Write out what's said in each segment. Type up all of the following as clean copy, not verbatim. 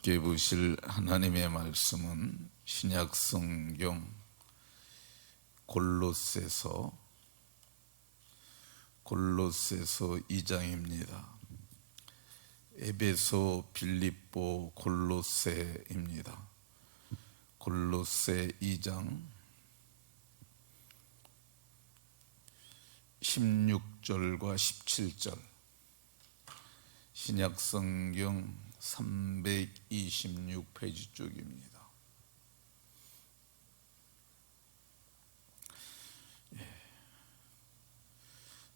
함께 보실 하나님의 말씀은 신약 성경 골로새서 2장입니다. 에베소, 빌립보, 골로새입니다. 골로새 2장 16절과 17절, 신약 성경 326페이지 쪽입니다.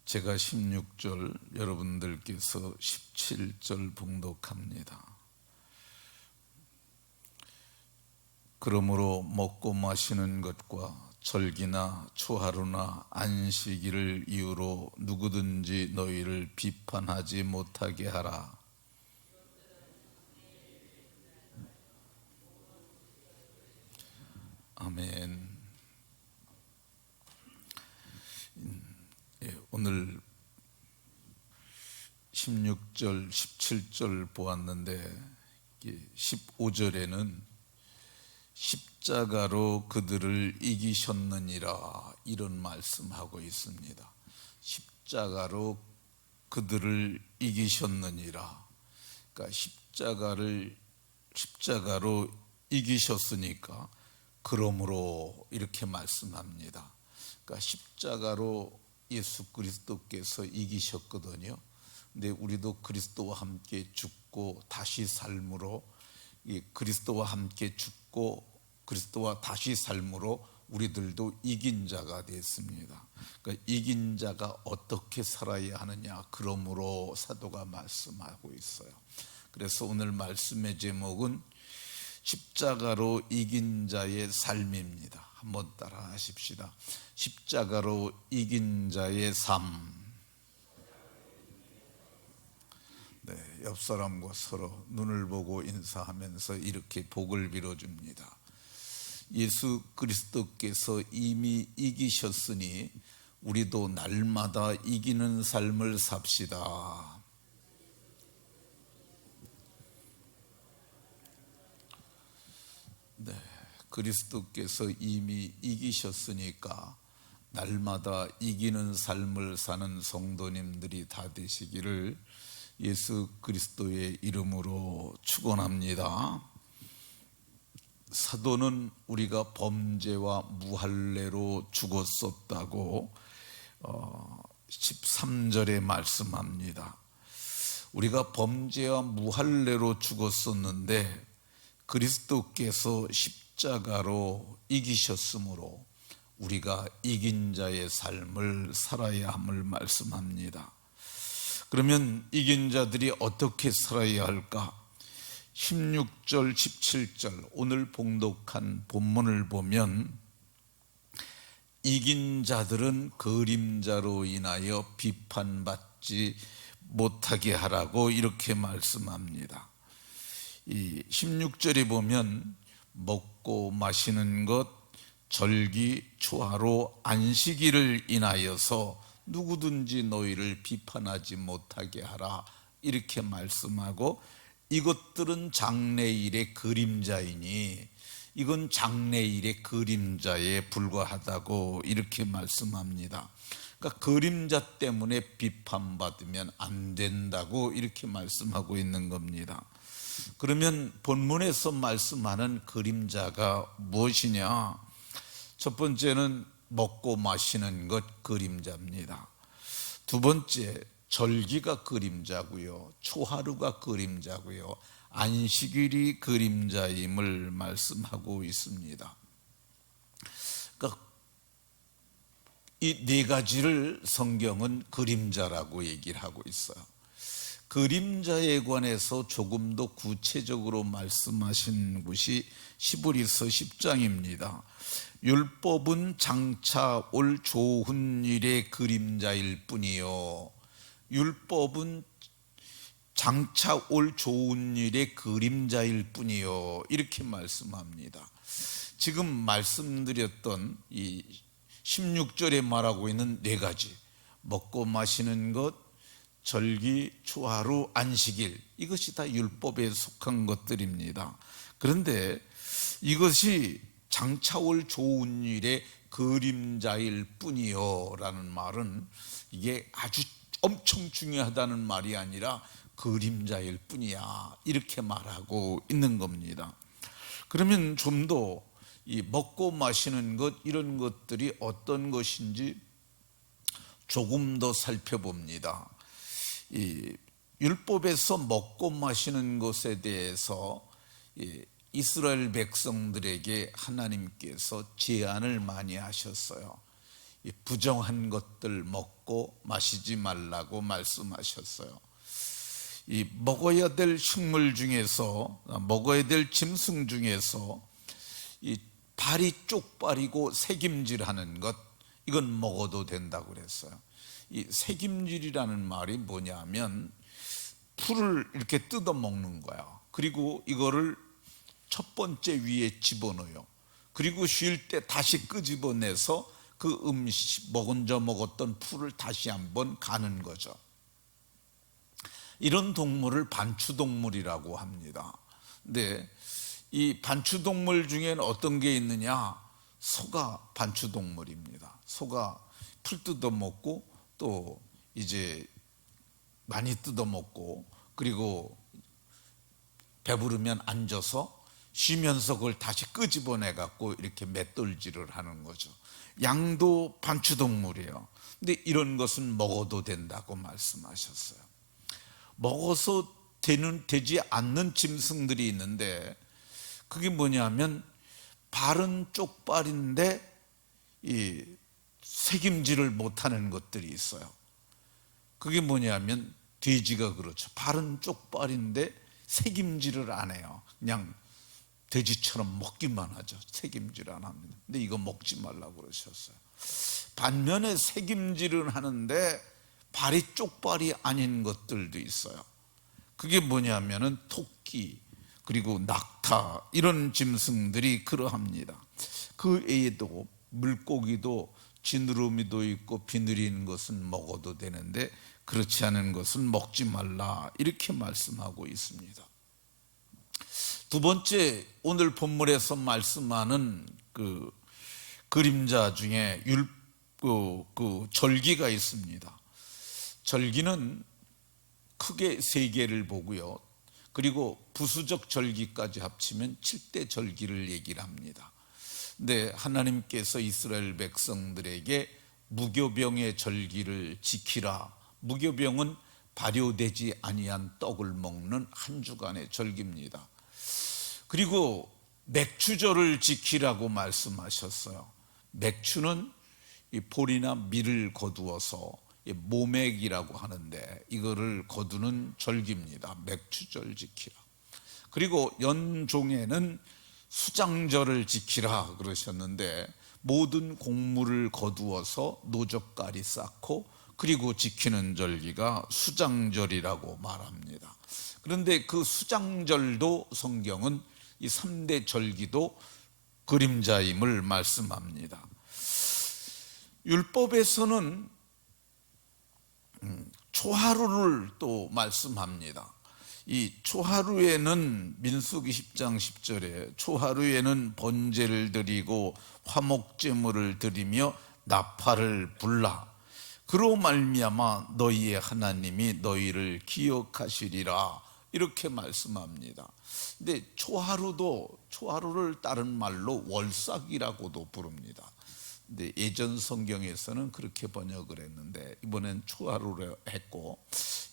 제가 16절, 여러분들께서 17절 봉독합니다. 그러므로 먹고 마시는 것과 절기나 초하루나 안식일을 이유로 누구든지 너희를 비판하지 못하게 하라. 아멘. 오늘 16절, 17절 보았는데 15절에는 십자가로 그들을 이기셨느니라, 이런 말씀하고 있습니다. 십자가로 그들을 이기셨느니라. 그러니까 십자가로 이기셨으니까 그러므로 이렇게 말씀합니다. 그러니까 십자가로 예수 그리스도께서 이기셨거든요. 근데 우리도 그리스도와 함께 죽고 다시 삶으로, 그리스도와 함께 죽고 그리스도와 다시 삶으로 우리들도 이긴 자가 됐습니다. 그러니까 이긴 자가 어떻게 살아야 하느냐, 그러므로 사도가 말씀하고 있어요. 그래서 오늘 말씀의 제목은 십자가로 이긴 자의 삶입니다. 한번 따라 하십시다. 십자가로 이긴 자의 삶. 네, 옆 사람과 서로 눈을 보고 인사하면서 이렇게 복을 빌어줍니다. 예수 그리스도께서 이미 이기셨으니 우리도 날마다 이기는 삶을 삽시다. 네, 그리스도께서 이미 이기셨으니까 날마다 이기는 삶을 사는 성도님들이 다 되시기를 예수 그리스도의 이름으로 축원합니다. 사도는 우리가 범죄와 무할례로 죽었었다고 13절에 말씀합니다. 우리가 범죄와 무할례로 죽었었는데 그리스도께서 십자가로 이기셨으므로 우리가 이긴 자의 삶을 살아야 함을 말씀합니다. 그러면 이긴 자들이 어떻게 살아야 할까? 16절, 17절 오늘 봉독한 본문을 보면 이긴 자들은 그림자로 인하여 비판받지 못하게 하라고 이렇게 말씀합니다. 이 16절에 보면 먹고 마시는 것, 절기, 초하루, 안식일을 인하여서 누구든지 너희를 비판하지 못하게 하라, 이렇게 말씀하고, 이것들은 장래일의 그림자이니 이건 장래일의 그림자에 불과하다고 이렇게 말씀합니다. 그러니까 그림자 때문에 비판받으면 안 된다고 이렇게 말씀하고 있는 겁니다. 그러면 본문에서 말씀하는 그림자가 무엇이냐? 첫 번째는 먹고 마시는 것, 그림자입니다. 두 번째, 절기가 그림자고요, 초하루가 그림자고요, 안식일이 그림자임을 말씀하고 있습니다. 그러니까 이 네 가지를 성경은 그림자라고 얘기를 하고 있어요. 그림자에 관해서 조금 더 구체적으로 말씀하신 곳이 히브리서 10장입니다. 율법은 장차 올 좋은 일의 그림자일 뿐이요, 율법은 장차 올 좋은 일의 그림자일 뿐이요, 이렇게 말씀합니다. 지금 말씀드렸던 이 16절에 말하고 있는 네 가지, 먹고 마시는 것, 절기, 초하루, 안식일, 이것이 다 율법에 속한 것들입니다. 그런데 이것이 장차올 좋은 일의 그림자일 뿐이요 라는 말은 이게 아주 엄청 중요하다는 말이 아니라 그림자일 뿐이야, 이렇게 말하고 있는 겁니다. 그러면 좀 더 이 먹고 마시는 것, 이런 것들이 어떤 것인지 조금 더 살펴봅니다. 이 율법에서 먹고 마시는 것에 대해서 이스라엘 백성들에게 하나님께서 제한을 많이 하셨어요. 부정한 것들 먹고 마시지 말라고 말씀하셨어요. 이 먹어야 될 식물 중에서, 먹어야 될 짐승 중에서 이 발이 쪽발이고 새김질하는 것, 이건 먹어도 된다고 그랬어요. 이 새김질이라는 말이 뭐냐면 풀을 이렇게 뜯어 먹는 거야. 그리고 이거를 첫 번째 위에 집어넣어요. 그리고 쉴 때 다시 끄집어내서 그 먼저 먹었던 풀을 다시 한번 가는 거죠. 이런 동물을 반추동물이라고 합니다. 근데 이 반추동물 중에는 어떤 게 있느냐? 소가 반추동물입니다. 소가 풀 뜯어 먹고 또 이제 많이 뜯어 먹고, 그리고 배부르면 앉아서 쉬면서 그걸 다시 끄집어내 갖고 이렇게 맷돌질을 하는 거죠. 양도 반추동물이에요. 근데 이런 것은 먹어도 된다고 말씀하셨어요. 먹어서 되지 않는 짐승들이 있는데, 그게 뭐냐면 발은 쪽발인데 이 새김질을 못하는 것들이 있어요. 그게 뭐냐면 돼지가 그렇죠. 발은 쪽발인데 새김질을 안 해요. 그냥 돼지처럼 먹기만 하죠. 새김질 안 합니다. 근데 이거 먹지 말라고 그러셨어요. 반면에 새김질은 하는데 발이 쪽발이 아닌 것들도 있어요. 그게 뭐냐면은 토끼, 그리고 낙타, 이런 짐승들이 그러합니다. 그 외에도 물고기도 지느러미도 있고 비늘인 것은 먹어도 되는데 그렇지 않은 것은 먹지 말라, 이렇게 말씀하고 있습니다. 두 번째, 오늘 본문에서 말씀하는 그 그림자 중에 절기가 있습니다. 절기는 크게 세 개를 보고요. 그리고 부수적 절기까지 합치면 7대 절기를 얘기를 합니다. 근데 하나님께서 이스라엘 백성들에게 무교병의 절기를 지키라. 무교병은 발효되지 아니한 떡을 먹는 한 주간의 절기입니다. 그리고 맥추절을 지키라고 말씀하셨어요. 맥추는 이 볼이나 밀을 거두어서 모맥이라고 하는데 이거를 거두는 절기입니다. 맥추절 지키라. 그리고 연종에는 수장절을 지키라 그러셨는데 모든 곡물을 거두어서 노젓가리 쌓고 그리고 지키는 절기가 수장절이라고 말합니다. 그런데 그 수장절도 성경은 이 3대 절기도 그림자임을 말씀합니다. 율법에서는 초하루를 또 말씀합니다. 이 초하루에는 민수기 10장 10절에 초하루에는 번제를 드리고 화목제물을 드리며 나팔을 불라. 그로 말미암아 너희의 하나님이 너희를 기억하시리라, 이렇게 말씀합니다. 근데 초하루를 다른 말로 월삭이라고도 부릅니다. 근데 예전 성경에서는 그렇게 번역을 했는데 이번엔 초하루로 했고,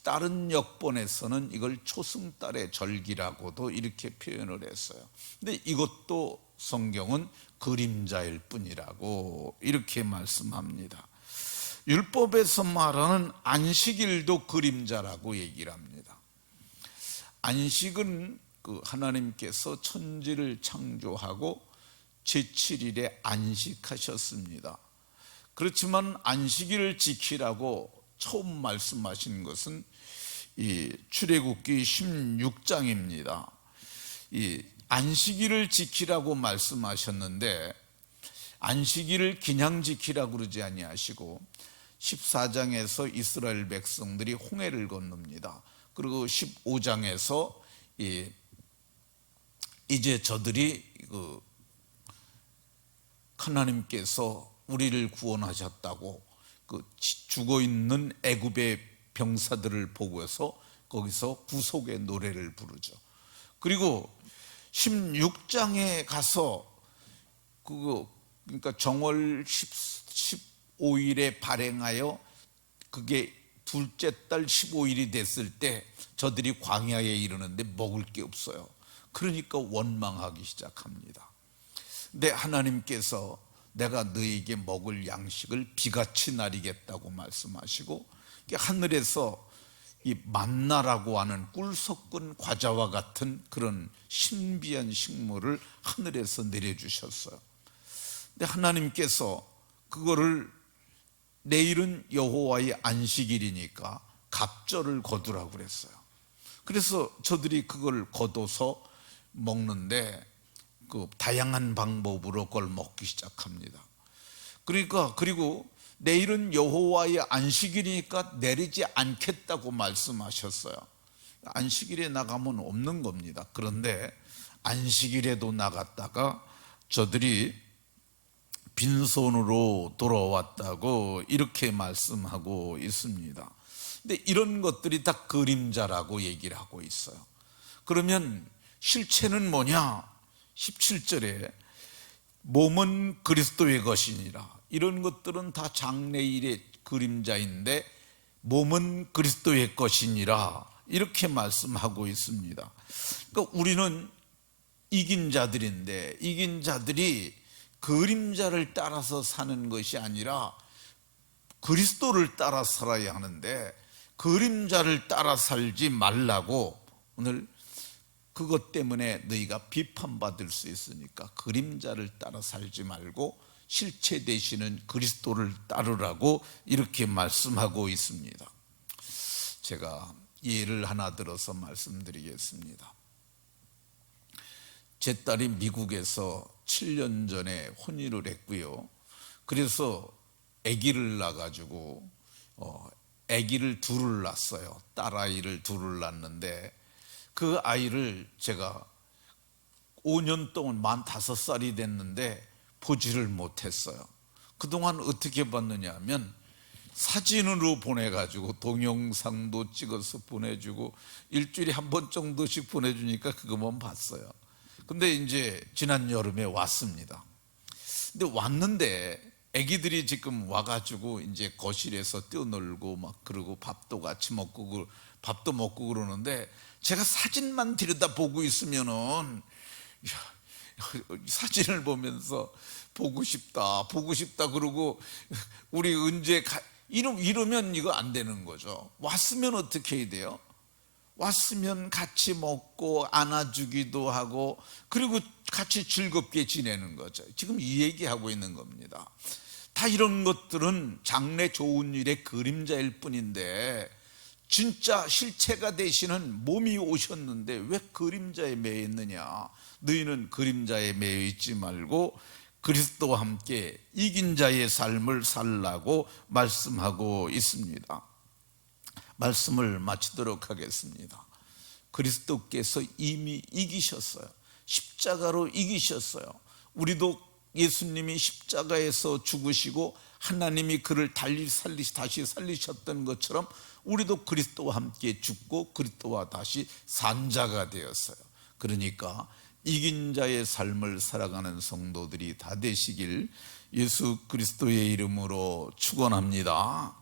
다른 역본에서는 이걸 초승달의 절기라고도 이렇게 표현을 했어요. 근데 이것도 성경은 그림자일 뿐이라고 이렇게 말씀합니다. 율법에서 말하는 안식일도 그림자라고 얘기를 합니다. 안식은 하나님께서 천지를 창조하고 제7일에 안식하셨습니다. 그렇지만 안식일을 지키라고 처음 말씀하신 것은 이 출애굽기 16장입니다. 이 안식일을 지키라고 말씀하셨는데 안식일을 그냥 지키라고 그러지 아니하시고 14장에서 이스라엘 백성들이 홍해를 건넙니다. 그리고 15장에서 이제 저들이 하나님께서 우리를 구원하셨다고 죽어 있는 애굽의 병사들을 보고서 거기서 구속의 노래를 부르죠. 그리고 16장에 가서 그러니까 정월 15일에 발행하여 그게 둘째 달 15일이 됐을 때 저들이 광야에 이르는데 먹을 게 없어요. 그러니까 원망하기 시작합니다. 근데 하나님께서 내가 너에게 먹을 양식을 비같이 나리겠다고 말씀하시고 하늘에서 이 만나라고 하는 꿀 섞은 과자와 같은 그런 신비한 식물을 하늘에서 내려주셨어요. 근데 하나님께서 그거를 내일은 여호와의 안식일이니까 갑절을 거두라고 그랬어요. 그래서 저들이 그걸 거둬서 먹는데 다양한 방법으로 그걸 먹기 시작합니다. 그리고 내일은 여호와의 안식일이니까 내리지 않겠다고 말씀하셨어요. 안식일에 나가면 없는 겁니다. 그런데 안식일에도 나갔다가 저들이 빈손으로 돌아왔다고 이렇게 말씀하고 있습니다. 근데 이런 것들이 다 그림자라고 얘기를 하고 있어요. 그러면 실체는 뭐냐? 17절에 몸은 그리스도의 것이니라. 이런 것들은 다 장래일의 그림자인데 몸은 그리스도의 것이니라 이렇게 말씀하고 있습니다. 그러니까 우리는 이긴 자들인데 이긴 자들이 그림자를 따라서 사는 것이 아니라 그리스도를 따라 살아야 하는데 그림자를 따라 살지 말라고 오늘 그것 때문에 너희가 비판받을 수 있으니까 그림자를 따라 살지 말고 실체 되시는 그리스도를 따르라고 이렇게 말씀하고 있습니다. 제가 예를 하나 들어서 말씀드리겠습니다. 제 딸이 미국에서 7년 전에 혼인을 했고요. 그래서 아기를 낳아가지고 아기를 둘을 낳았어요. 딸아이를 둘을 낳았는데 그 아이를 제가 5년 동안 만 5살이 됐는데 보지를 못했어요. 그동안 어떻게 봤느냐 하면 사진으로 보내가지고 동영상도 찍어서 보내주고 일주일에 한 번 정도씩 보내주니까 그것만 봤어요. 근데 이제 지난 여름에 왔습니다. 근데 왔는데 애기들이 지금 와가지고 이제 거실에서 뛰어놀고 막 그러고 밥도 같이 먹고 밥도 먹고 그러는데 제가 사진만 들여다보고 있으면은 사진을 보면서 보고 싶다 그러고 우리 언제 이러면 이거 안 되는 거죠. 왔으면 어떻게 해야 돼요? 왔으면 같이 먹고 안아주기도 하고 그리고 같이 즐겁게 지내는 거죠. 지금 이 얘기하고 있는 겁니다. 다 이런 것들은 장래 좋은 일의 그림자일 뿐인데 진짜 실체가 되시는 몸이 오셨는데 왜 그림자에 매여 있느냐? 너희는 그림자에 매여 있지 말고 그리스도와 함께 이긴 자의 삶을 살라고 말씀하고 있습니다. 말씀을 마치도록 하겠습니다. 그리스도께서 이미 이기셨어요. 십자가로 이기셨어요. 우리도 예수님이 십자가에서 죽으시고 하나님이 그를 다시 살리셨던 것처럼 우리도 그리스도와 함께 죽고 그리스도와 다시 산 자가 되었어요. 그러니까 이긴 자의 삶을 살아가는 성도들이 다 되시길 예수 그리스도의 이름으로 축원합니다.